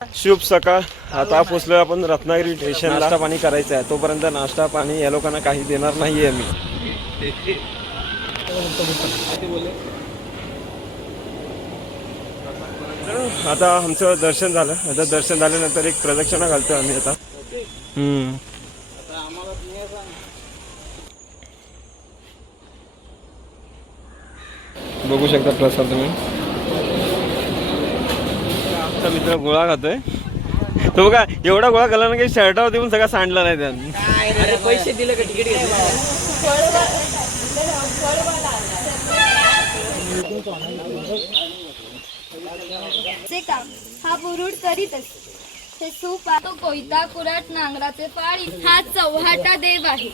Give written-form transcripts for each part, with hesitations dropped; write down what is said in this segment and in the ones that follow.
शुभ सकाळ. आता पोचलो आपण रत्नागिरी स्टेशन. नाश्ता पाणी करायचं आहे, तोपर्यंत नाश्ता पाणी या लोकांना काही देणार नाहीये आम्ही. आता आमचं दर्शन झालं. आता दर्शन झाल्यानंतर एक प्रदक्षिणा घालतो आम्ही आता. बघू शकता प्रसाद तुम्ही. आमचा मित्र गोळा खातोय. तो बघा एवढा गोळा खाल्ला ना की शर्टावरती पण सगळा सांडला नाही त्यांनी. पैसे दिले का तिकीट काम हा बुरुड करीत असतो. हे सूप तो कोयता कुराट नांगराचे पाळी हा चौहाटा देव आहे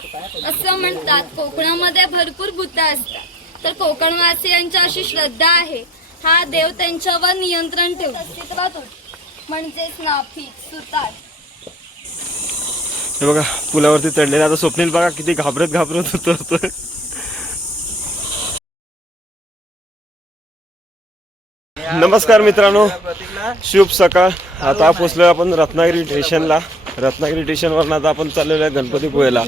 असं म्हणतात. कोकणामध्ये भरपूर भूत असतात, तर कोकणवासियांची अशी श्रद्धा आहे हा देव त्यांच्यावर नियंत्रण ठेवतो. अस्तित्वात म्हणजेच नाफी सुतार. हे बघा पुलावरती चढलेला. आता स्वप्नील बघा किती घाबरत होतो. नमस्कार मित्रांनो, शुभ सकाळ. आता पोचलो आपण रत्नागिरी स्टेशनला. रत्नागिरी स्टेशनवरून आता आपण चाललेलो आहे गणपतीपुळेला.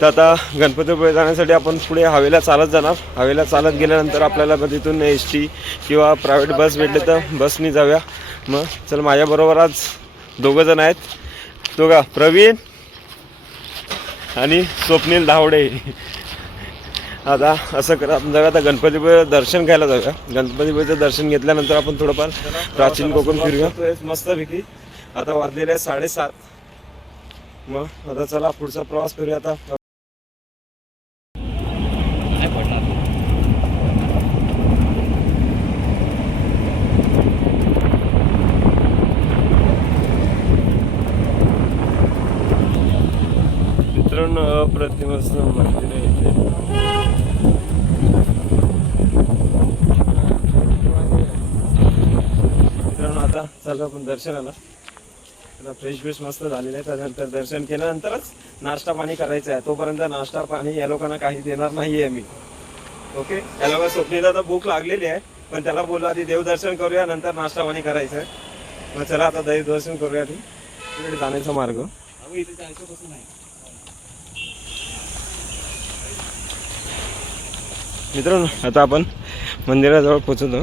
तर आता गणपतीपुळे जाण्यासाठी आपण पुढे हवेला चालत जाणार. हवेला चालत गेल्यानंतर आपल्याला तिथून ST किंवा प्रायव्हेट बस भेटले तर बसनी जाऊया. मग चल, माझ्याबरोबर आज दोघंजण आहेत. तो का प्रवीण आणि स्वप्नील धावडे. आता असं करा, आपण जाऊया आता गणपतीपुळे दर्शन घ्यायला जाऊया. गणपतीपुळेचं दर्शन घेतल्यानंतर आपण थोडंफार प्राचीन कोकण फिरूया मस्तपैकी. आता वाजलेले 7:30. मग आता चला पुढचा प्रवास करूया आता. मित्रांनो अप्रतिम असं मंदिर आहे इथे. मित्रांनो आता चालू आपण दर्शनाला. आता फ्रेश मस्त झालेलं आहे. त्यानंतर दर्शन केल्यानंतरच नाश्ता पाणी करायचं आहे, तोपर्यंत नाश्ता पाणी या लोकांना काही देणार नाहीये मी. ओके, या लोकांना स्वप्नीला तर भूक लागलेली आहे, पण त्याला बोललो आधी देवदर्शन करूया नंतर नाश्ता पाणी करायचं आहे. मग चला आता देवदर्शन करूया. तिकडे जाण्याचा मार्ग मित्रांनो. आता आपण मंदिराजवळ पोहोचतो.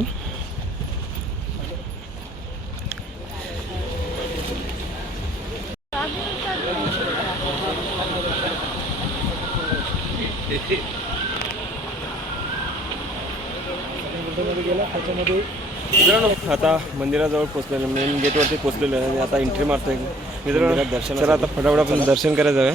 मित्रांनो आता मंदिराजवळ पोहोचलेलो, मेन गेटवरती पोहोचलेलो आहे आणि आता एंट्री मारतोय मित्रांनो दर्शन. चला आता फटाफट आपण दर्शन करायला जाऊया.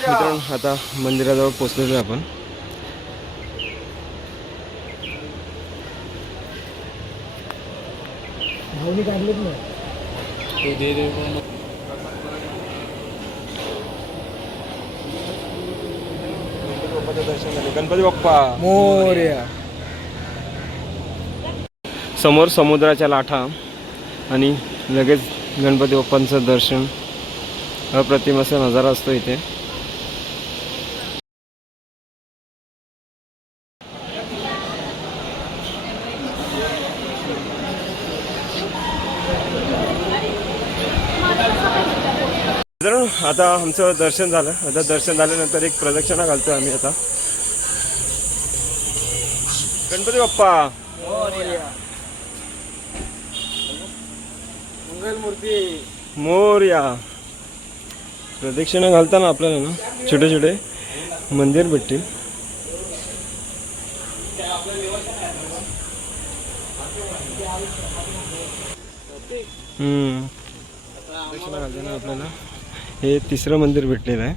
मित्रांनो आता मंदिराजवळ पोहोचलेलो आहे आपण. गणपती बाप्पा मोरया. समोर समुद्राच्या लाटा आणि लगेच गणपती बाप्पांचं दर्शन. अप्रतिम असा नजारा असतो इथे. आता आमचं दर्शन झालं. आता दर्शन झाल्यानंतर एक प्रदक्षिणा घालतोय आम्ही आता. गणपती बाप्पा मंगलमूर्ती मोरया. प्रदक्षिणा घालताना आपल्याला ना छोटे छोटे मंदिर भेटतील. प्रदक्षिणा घालताना आपल्याला हे तिसरं मंदिर भेटलेलं आहे.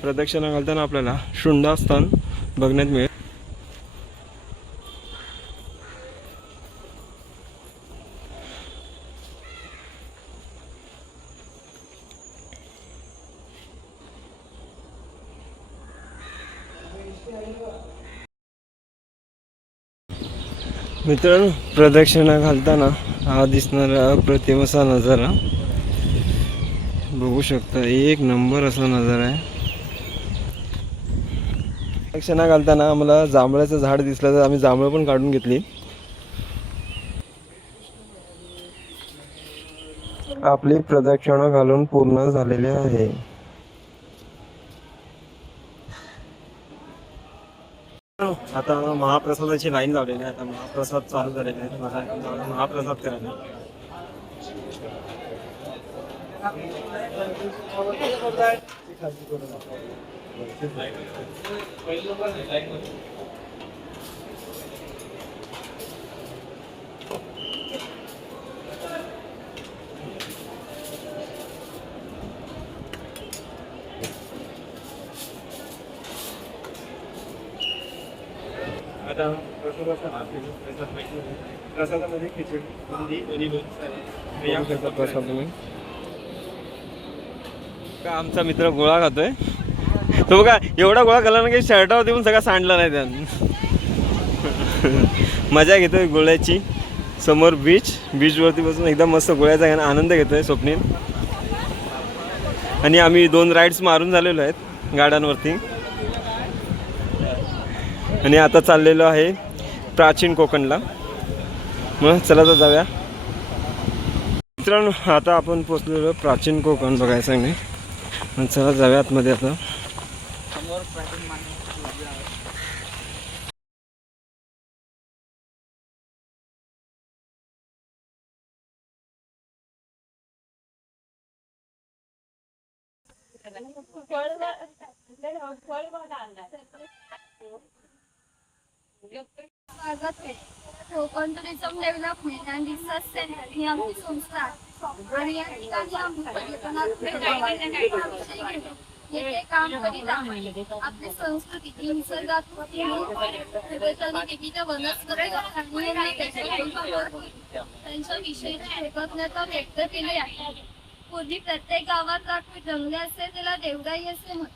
प्रदक्षिणा घालताना आपल्याला शृंडास्थान बघण्यात मिळेल. मित्रांनो, प्रदक्षिणा घालताना हा दिसणारा अप्रतिम असा नजारा बघू शकता. एक नंबर असा नजारा आहे. प्रदक्षिणा घालताना आम्हाला जांभळाचं झाड दिसलं तर आम्ही जांभळं पण काढून घेतली. आपली प्रदक्षिणा घालून पूर्ण झालेली आहे. आता महाप्रसादाची लाईन लावलेली आहे. आता महाप्रसाद चालू झालेला आहे. मला महाप्रसाद करायला आता प्रसादामध्ये खिचडी आमचा मित्र गोळा खातोय. तो बघा एवढा गोळा खाल्ला ना की शर्टावरती पण सगळा सांडला नाही त्यानं. मजा घेतोय गोळ्याची. समोर बीचवरती बसून एकदम मस्त गोळ्याचा आनंद घेतोय स्वप्नील. आणि आम्ही 2 राईड्स मारून झालेलो आहेत गाड्यांवरती. आणि आता चाललेलो आहे प्राचीन कोकणला. मग चला तर जाऊया मित्रांनो. आता आपण पोचलेलो प्राचीन कोकण बघायला सांगणे. मग चला जाऊया आतमध्ये आता. Konkan tourism development and research centre ही आमची संस्था आहे. आणि या ठिकाणी आम्ही येथे काम करीत आहोत. आपली संस्कृती ही निसर्गात विविध वनस्पती त्यांच्या विषयीची कृतज्ञता व्यक्त केली आहे. पूर्वी प्रत्येक गावात राखीव जंगले असे त्याला देवदाई असे म्हणत.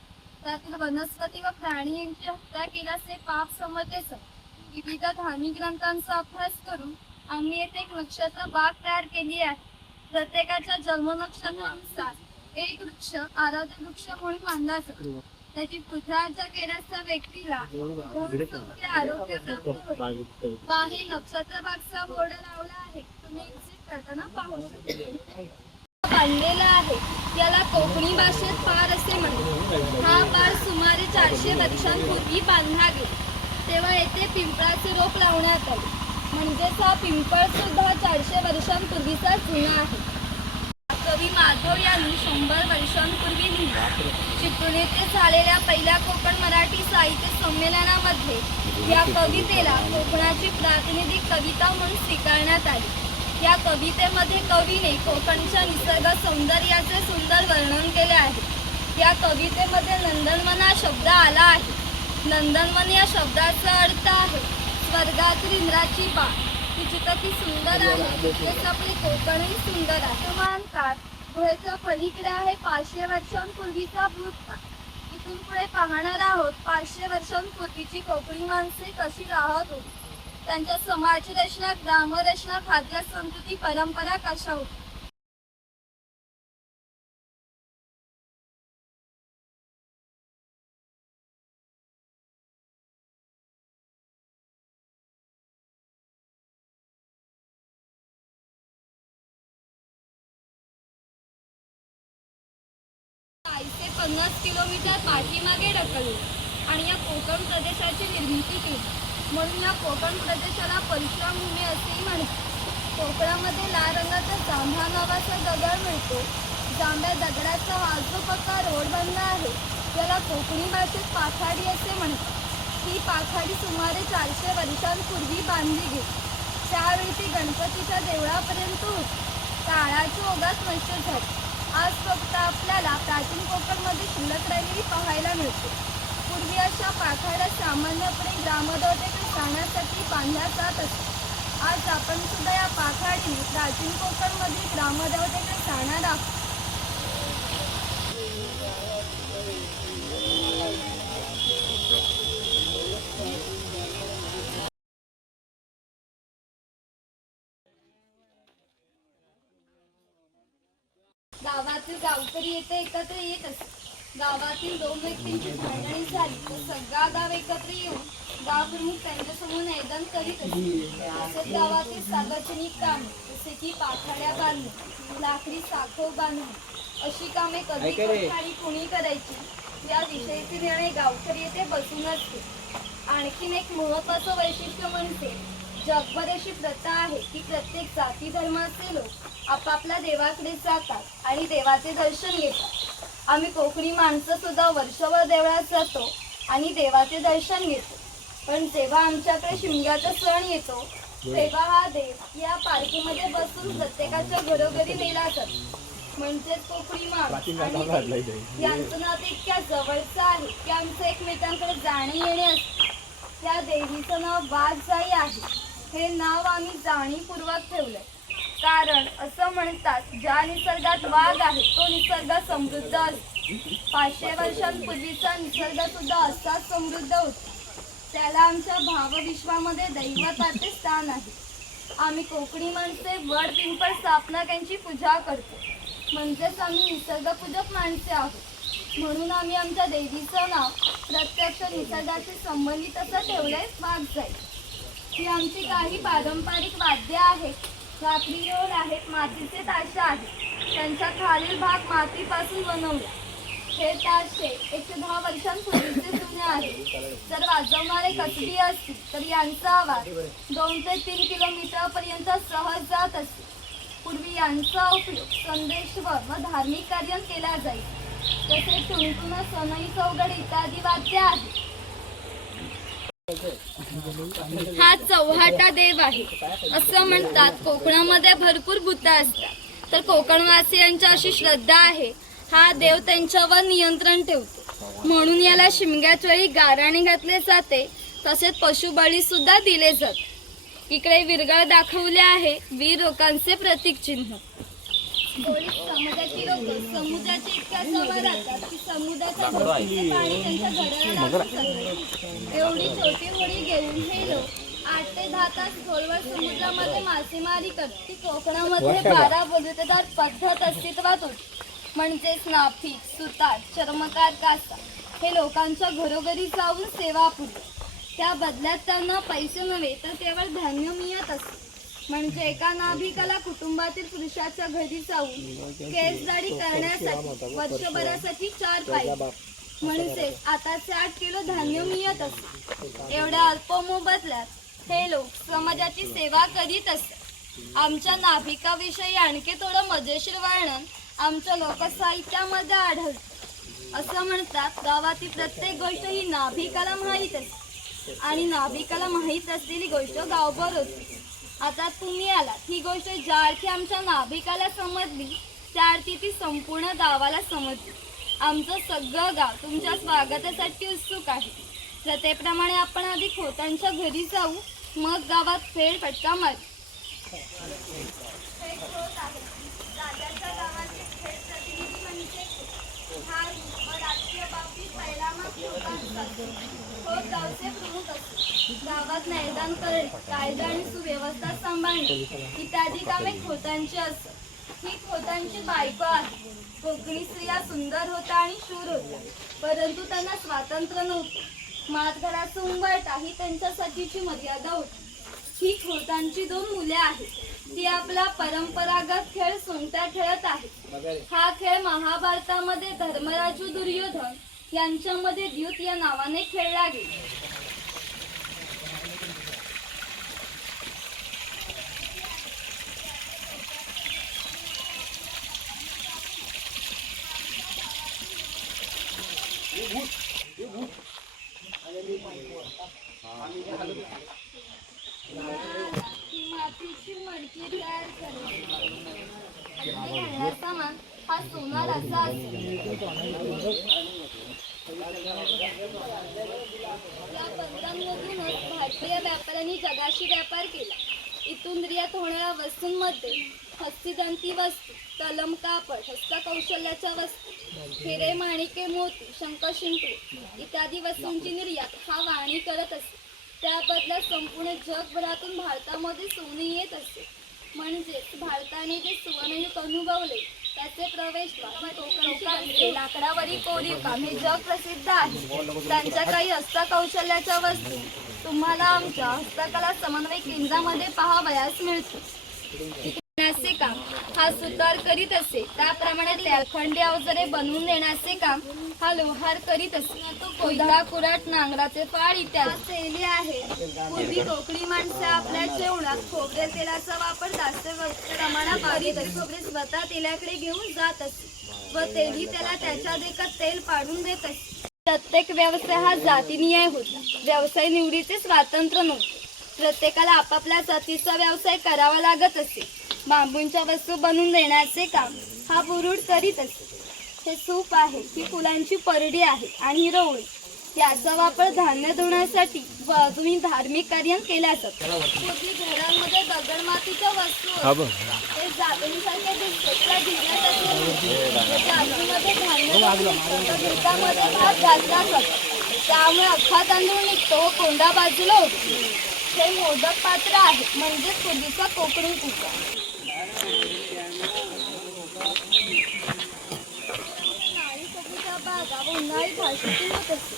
त्यातील वनस्पती व प्राणी यांची हत्या केल्यास ते पाप समजते. विविध धार्मिक ग्रंथांचा अभ्यास करून आम्ही येथे एक वृक्षाचा बाग तयार केली आहे. प्रत्येकाच्या जन्म नक्षत्रानुसार एक वृक्ष आराध्य वृक्ष म्हणून मानला जातो. त्याची पूजा केल्यास व्यक्तीला आरोग्य बाहेर नक्षत्र बागचा बोर्ड लावला आहे. तुम्ही विजिट करताना पाहू शकता. बांधलेला आहे. याला कोकणी भाषेत पार असे म्हणतात. हा पार सुमारे 400 वर्षांपूर्वी बांधला गेला. तेव्हा येथे पिंपळाचे रोप लावण्यात आले. म्हणजेच हा पिंपळ सुद्धा 400 वर्षांपूर्वीचा जुना आहे. कवी माधव यांनी 100 वर्षांपूर्वी लिहिला. चिपळूण येथे झालेल्या पहिल्या कोकण मराठी साहित्य संमेलनामध्ये या कवितेला कोकणाची प्रातिनिधिक कविता म्हणून स्वीकारण्यात आली. या कवितेमध्ये कवीने कोकणच्या निसर्ग सौंदर्याचे सुंदर वर्णन केले आहे. या कवितेमध्ये नंदनवन हा शब्द आला आहे. नंदनवन या शब्दाचा अर्थ आहे स्वर्गातील इंद्राची बाग. ती जितकी सुंदर आहे तितकेच आपले कोकणही सुंदर आहे. मानतात गुहेच्या पलीकडे आहे 500 वर्षांपूर्वीचा भूतकाळ. इथून पुढे पाहणार आहोत 500 वर्षांपूर्वीची कोकणी माणसे कशी राहत होती. त्यांच्या समाज रचना, ग्रामरचना, खाद्य संस्कृती, परंपरा कशा होत्या. आईचे 50 किलोमीटर पाठीमागे ढकलले आणि या कोकण प्रदेशाची निर्मिती केली. म्हणून या कोकण प्रदेशाला परिश्रम भूमी असेही म्हणतात. कोकणामध्ये लाल रंगाचा जांभा नावाचा दगड मिळतो. जांभ्या दगडाचा हा जो पक्का रोड बनला आहे त्याला कोकणी भाषेत पाखाडी असे म्हणतात. ही पाखाडी सुमारे 400 वर्षांपूर्वी बांधली गेली. त्यावेळी ती गणपतीच्या देवळापर्यंत होती. काळाच्या ओघात नष्ट झाली. आज फक्त आपल्याला प्राचीन कोकणमध्ये शिल्लक राहिलेली पाहायला मिळते. पूर्वी अशा पाखाड्या सामान्यपणे ग्रामदेवतेकडे जाण्यासाठी बांधल्या जात असतात. आज आपण सुद्धा या पाखाडीने प्राचीन कोकणमधील ग्रामदेवतेकडे जाणार आहोत. गावातील गावकरी येथे एकत्र येत असत. गावातील दोन व्यक्तींची भांडणी झाली तर सगळा गाव एकत्र येऊन गाव प्रमुख त्यांच्यासमोर मैदान करीत असते. तसेच गावातील सार्वजनिक कामे जसे की पाखाड्या बांधणे, लाकडी साखव बांधणे अशी कामे कधी आणि कुणी करायची या विषयीचे निर्णय गावकरी येथे बसूनच घेतात. आणखीन एक महत्वाचं वैशिष्ट्य म्हणजे जगभर अशी प्रथा आहे की प्रत्येक जाती धर्माचे लोक आपापल्या देवाकडे जातात आणि देवाचे दर्शन घेतात. आम्ही कोकणी माणसं सुद्धा वर्षभर देवळात जातो आणि देवाचे दर्शन घेतो. पण जेव्हा आमच्याकडे शिमग्याचा सण येतो तेव्हा हा देव या पालखीमध्ये बसून प्रत्येकाच्या घरोघरी नेला जातो. म्हणजेच कोकणी माणूस आणि देव यांचं नातं इतक्या जवळचं आहे की आमचं एकमेकांकडे जाणे येणे असते. त्या देवीचं नाव वाघजाई आहे. हे नाव आम्ही जाणीवपूर्वक ठेवलंय कारण असं म्हणतात ज्या निसर्गात वाघ आहे तो निसर्ग समृद्ध असतो. 500 वर्षांपूर्वीचा निसर्ग सुद्धा असाच समृद्ध होता. त्याला आमच्या भावविश्वामध्ये दैवताचे स्थान आहे. आम्ही कोकणी माणसे वड पिंपळ सापनाक यांची पूजा करतो. म्हणजेच आम्ही निसर्गपूजक माणसे आहोत. म्हणून आम्ही आमच्या देवीचं नाव प्रत्यक्ष निसर्गाशी संबंधित असं ठेवलंय वाघजाई. ही आमची काही पारंपरिक वाद्य आहेत. लाकडी रोल आहेत, मातीचे ताशे आहेत. त्यांचा खालील भाग मातीपासून बनवला. हे ताशे 110 वर्षांपूर्वीचे जुने आहेत. जर वाजवणारे कसबी असतील तर यांचा आवाज 2 ते 3 किलोमीटर पर्यंत सहज जात असतो. पूर्वी यांचा उपयोग संदेशवर व धार्मिक कार्य केला जाईल. तसेच टुणटुण, सनई, चौघड इत्यादी वाद्य आहेत. हा चौहाटा देव आहे. असं म्हणतात कोकणामध्ये भरपूर भूतं असतात तर कोकणवासियांची अशी श्रद्धा आहे हा देव त्यांच्यावर नियंत्रण ठेवतो. म्हणून याला शिमग्याच्या वेळी गाराणे घातले जाते. तसेच पशुबळी सुद्धा दिले जाते. इकडे विरगळ दाखवले आहे वीर लोकांचे प्रतीक चिन्ह. कोळी समाजाची लोक समुद्राच्या इतक्या जवळ राहतात की समुद्राच्या भोवतीचे पाणी त्यांच्या घराला लागून एवढी छोटी होडी घेऊन हे लोक 8 ते 10 तास खोलवर समुद्रामध्ये मासेमारी करतात. ती कोकणामध्ये 12 बोलतेदार पद्धत अस्तित्वात होती. म्हणजेच नाफिक, सुतार, चर्मकार, कासा हे लोकांच्या घरोघरी जाऊन सेवा पुरवतात. त्या बदल्यात त्यांना पैसे नव्हे तर केवळ धान्य मिळत असते. म्हणजे एका नाभिकाला कुटुंबातील पुरुषाच्या घरी जाऊन केसदाढी करण्यासाठी वर्षभरासाठी 4 पाहिजे. म्हणजे आताचे 8 किलो धान्य मिळत असते. एवढ्या अल्प मोबदल्यात हे लोक समाजाची सेवा करीत असतात. आमच्या नाभिकाविषयी आणखी थोडं मजेशीर वर्णन आमच्या लोकसाहित्यामध्ये आढळतं. असं म्हणतात गावातील प्रत्येक गोष्ट ही नाभिकाला माहीत असते आणि नाभिकाला माहीत असलेली गोष्ट गावभर होती. आता तुम्ही आलात, ही गोष्ट ज्या अर्थी आमच्या नाभिकाला समजली त्या अर्थी ती संपूर्ण गावाला समजली. आमचं सगळं गाव तुमच्या स्वागतासाठी उत्सुक आहे. प्रथेप्रमाणे आपण आधी खोतांच्या घरी जाऊ, मग गावात फेरफटका मारू. दादाच्या गावाचे खेळ प्रतिनिधी म्हणजे हा राजकीय बाबतीत पहिला मग खोत गावचे प्रमुख असतो. गावात मैदान करणे, कायदा आणि सुव्यवस्था सांभाळणे इत्यादी कामे खोतांची असतात. ही खोतांची बायको आहे. कोकणी स्त्रिया सुंदर होत्या आणि शूर होत्या, परंतु त्यांना स्वातंत्र्य नव्हतं. मातघराचं उंबरठा ही त्यांच्यासाठीची मर्यादा होती. ही खोतांची 2 मुले आहेत. ती आपला परंपरागत खेळ सोंगट्या खेळत आहेत. हा खेळ महाभारतामध्ये धर्मराजू दुर्योधन यांच्यामध्ये द्यूत या नावाने खेळला गेला. मातीची मडकी तयार करणे सामान हा सोनार असा असतो. या पंथांमधूनच भारतीय व्यापाऱ्यांनी जगाशी व्यापार केला. इथून निर्यात होणाऱ्या वस्तूंमध्ये हस्तिदंती वस्तू, कलम, कापड, हस्तकौशल्याच्या वस्तू, हिरे, माणिके, मोती, शंख, शिंपले इत्यादी वस्तूंची निर्यात हा वाणी करत असते. त्या बदल्यात संपूर्ण जगभरातून भारतामध्ये सोने येत असते. म्हणजेच भारताने जे सुवर्णयुग अनुभवले त्याचे प्रवेशद्वार कोकणची लाकडावरील कोरीव काम हे जग प्रसिद्ध आहे. त्यांच्या काही हस्तकौशल्याच्या वस्तू तुम्हाला आमच्या हस्तकला समन्वय केंद्रामध्ये पाहावयास मिळतील. विणण्याचे काम हा सुतार करीत असे, त्याप्रमाणे लोखंडी अवजारे बनवून देण्याचे काम हा लोहार करीत असे. तो कोयता कुऱ्हाड नांगराचे फाळ इत्यादी शैली आहे. पूर्वी कोकणी माणसे आपल्या जेवणात खोबरे तेलाचा वापर जास्त प्रमाणात करीत असे. खोबरे स्वतः तेलाकडे घेऊन जात असे व तेही त्याला त्याच्या देखत तेल पाडून देत असे. प्रत्येक व्यवसाय हा जातीनिहाय होता. व्यवसाय निवडीचे स्वातंत्र्य नव्हते. प्रत्येकाला आपापल्या जातीचा व्यवसाय करावा लागत असे. बांबूंच्या वस्तू बनवून देण्याचे काम हा पुरुष करीत असे. हे सूप आहे, ही फुलांची परडी आहे आणि ही रवळी. याचा वापर धान्य धुण्यासाठी व अजूनही धार्मिक कार्य केला जातो. पूर्वी घरांमध्ये दगडमातीच्या वस्तू असतात. ते जागणीसारखे दिसते. त्या ढिगात असलेल्या जागीमध्ये धान्य ढिगामध्ये भात घातला जातो. त्यामुळे अख्खा तांदूळ निघतो व कोंडा बाजूला होतो. हे मोदक पात्र आहे, म्हणजे पूर्वीचा कोकणी कुकर. बागा उन्हाळी भाषेतील होत असते.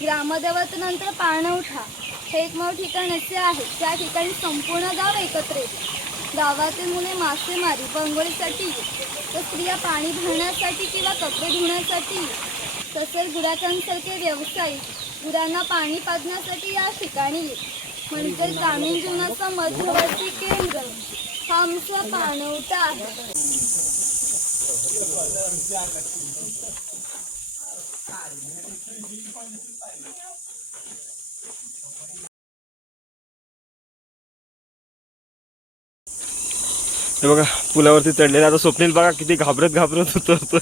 ग्रामदेवतेनंतर पाणवठा हे एकमेव ठिकाण असे आहे त्या ठिकाणी संपूर्ण गाव एकत्र येते. गावातील मुले मासेमारी बंगोळीसाठी तर स्त्रिया पाणी भरण्यासाठी किंवा कपडे धुण्यासाठी तसेच गुराखांसारखे व्यवसायिक गुरांना पाणी पाजण्यासाठी या ठिकाणी येते. म्हणजे ग्रामीण जीवनाचं मध्यवर्ती केंद्र हा आमचा पाणवठा आहे. हे बघा पुलावरती चढलेला. आता स्वप्नील बघा किती घाबरत होतो.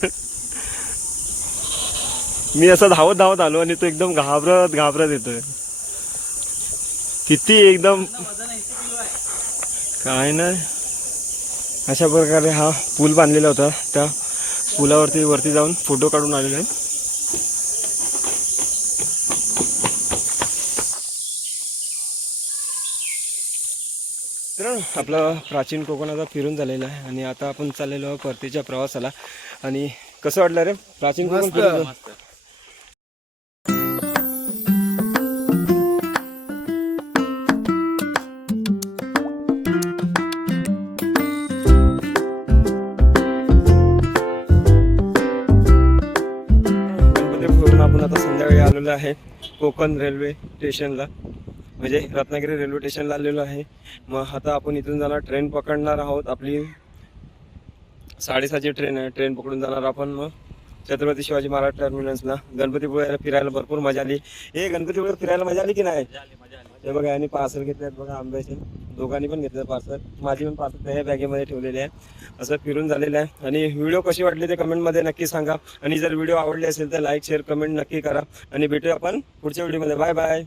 मी असं धावत आलो आणि तो एकदम घाबरत येतोय. किती एकदम काय नाही. अशा प्रकारे हा पूल बांधलेला होता. त्या पुलावरती जाऊन फोटो काढून आलेलो आहे. तर आपला प्राचीन कोकण आता फिरून झालेला आहे आणि आता आपण चाललेलो आहोत परतीच्या प्रवासाला. आणि कसं वाटलं रे प्राचीन कोकण फिरून? आपण आता संध्याकाळी आलेलो आहे कोकण रेल्वे स्टेशनला, म्हणजे रत्नागिरी रेल्वे स्टेशनला आलेलो आहे. मग आता आपण इथून जाणार ट्रेन पकडणार आहोत. आपली 6:30ची ट्रेन आहे. ट्रेन पकडून जाणार आपण मग छत्रपती शिवाजी महाराज टर्मिनसला. गणपतीपुळ्याला फिरायला भरपूर मजा आली. हे गणपतीपुळ्याला फिरायला मजा आली की नाही? हे बघा यांनी पार्सल घेतले आहेत बघा आंब्याचे. दोघांनी पण घेतलं पार्सल. माझी पण पार्सल त्या बॅगेमध्ये ठेवलेले आहे. असं फिरून झालेलं आहे. आणि व्हिडिओ कशी वाटली ते कमेंटमध्ये नक्की सांगा. आणि जर व्हिडिओ आवडले असेल तर लाईक शेअर कमेंट नक्की करा. आणि भेटूया आपण पुढच्या व्हिडिओमध्ये. Bye bye.